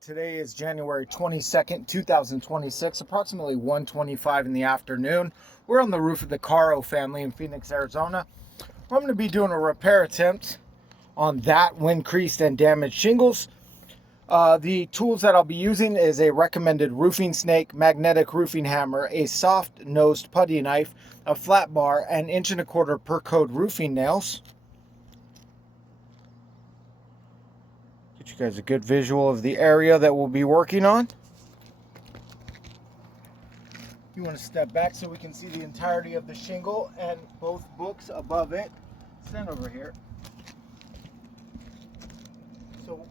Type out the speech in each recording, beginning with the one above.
Today is January 22nd, 2026, approximately 1:25 in the afternoon. We're on the roof of the Cara family in Phoenix, Arizona. I'm going to be doing a repair attempt on that wind creased and damaged shingles. The tools that I'll be using is a recommended roofing snake, magnetic roofing hammer, a soft-nosed putty knife, a flat bar, and 1.25" per code roofing nails. Get you guys a good visual of the area that we'll be working on. You want to step back so we can see the entirety of the shingle and both books above it. Stand over here. So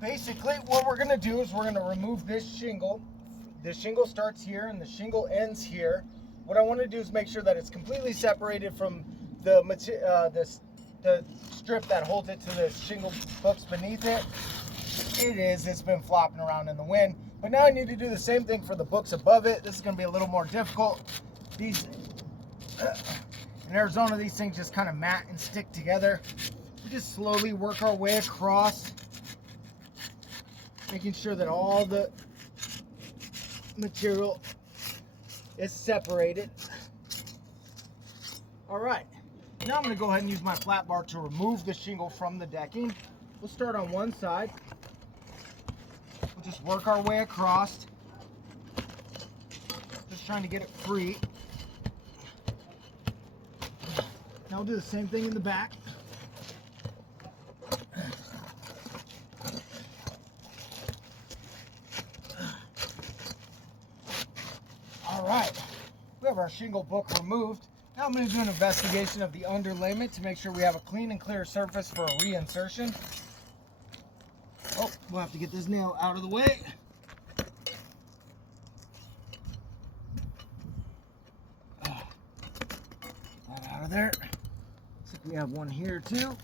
basically what we're going to do is we're going to remove this shingle. The shingle starts here and the shingle ends here. What I want to do is make sure that it's completely separated from the strip that holds it to the shingle books beneath it. It is. It's been flopping around in the wind. But now I need to do the same thing for the books above it. This is going to be a little more difficult. These in Arizona, these things just kind of mat and stick together. We just slowly work our way across, making sure that all the material is separated. All right. Now I'm going to go ahead and use my flat bar to remove the shingle from the decking. We'll start on one side. We'll just work our way across. Just trying to get it free. Now we'll do the same thing in the back. All right. We have our shingle book removed. Now I'm going to do an investigation of the underlayment to make sure we have a clean and clear surface for a reinsertion. Oh, we'll have to get this nail out of the way. That out of there. Looks like we have one here too.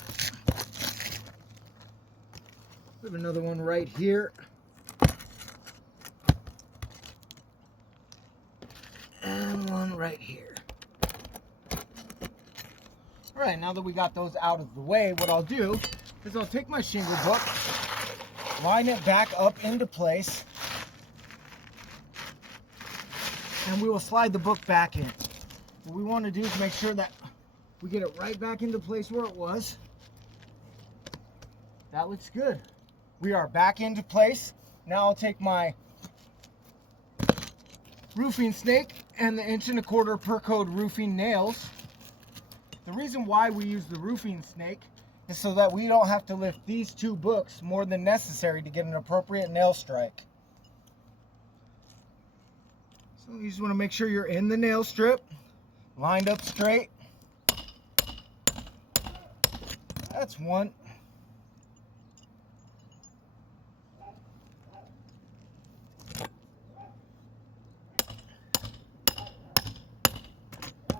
We have another one right here. And one right here. All right, now that we got those out of the way, what I'll do is I'll take my shingle book, line it back up into place, and we will slide the book back in. What we want to do is make sure that we get it right back into place where it was. That looks good. We are back into place. Now I'll take my roofing snake and the 1.25" per code roofing nails. The reason why we use the roofing snake is so that we don't have to lift these two books more than necessary to get an appropriate nail strike. So you just want to make sure you're in the nail strip, lined up straight. That's one.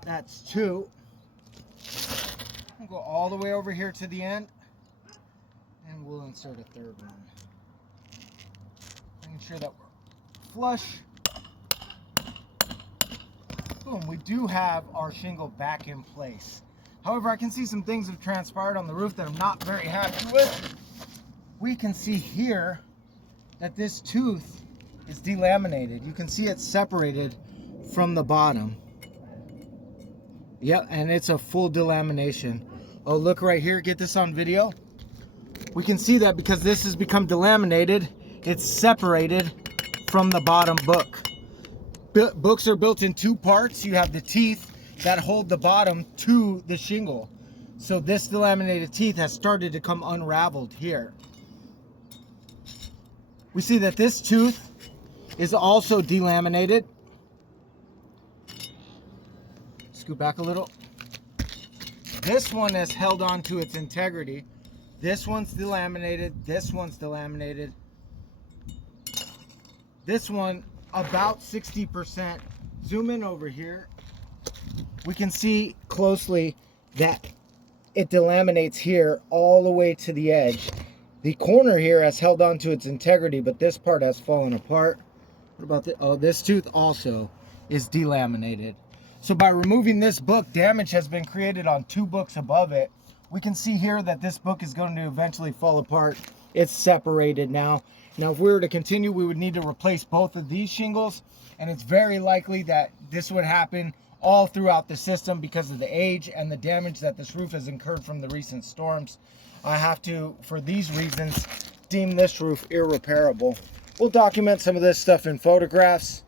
That's two. We'll go all the way over here to the end, and we'll insert a third one. Making sure that we're flush. Boom, we do have our shingle back in place. However, I can see some things have transpired on the roof that I'm not very happy with. We can see here that this tooth is delaminated. You can see it's separated from the bottom. Yep, and it's a full delamination. Oh, look right here, get this on video. We can see that because this has become delaminated, it's separated from the bottom book. Books are built in two parts. You have the teeth that hold the bottom to the shingle. So this delaminated teeth has started to come unraveled here. We see that this tooth is also delaminated. Scoot back a little. This one has held on to its integrity. This one's delaminated. This one's delaminated. This one about 60%. Zoom in over here. We can see closely that it delaminates here all the way to the edge. The corner here has held on to its integrity, but this part has fallen apart. What about this? Oh, this tooth also is delaminated. So by removing this book, damage has been created on two books above it. We can see here that this book is going to eventually fall apart it's separated now. Now, if we were to continue, we would need to replace both of these shingles, and it's very likely that this would happen all throughout the system because of the age and the damage that this roof has incurred from the recent storms. I have to, for these reasons, deem this roof irreparable. We'll document some of this stuff in photographs.